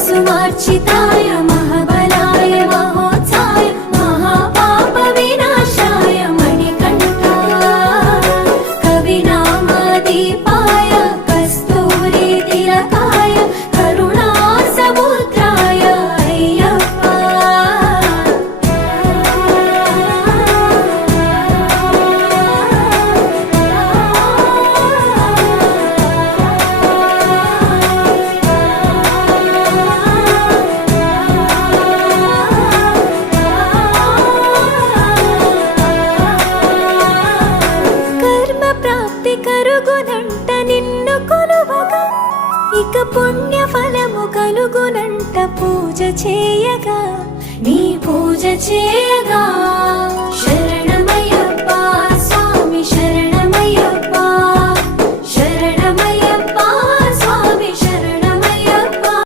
कुसुमार्चिताय महाबलाय महोत्साय महापाप विनाशाय मणिकण्ठाय कविनामदीपाय कस्तूरी तिलकाय करुणासमुद्राय अय्यप्पा కలుగునంట నిన్ను కొలువగా ఇక పుణ్య ఫలము కలుగునంట పూజ చేయగా నీ పూజ చేయగా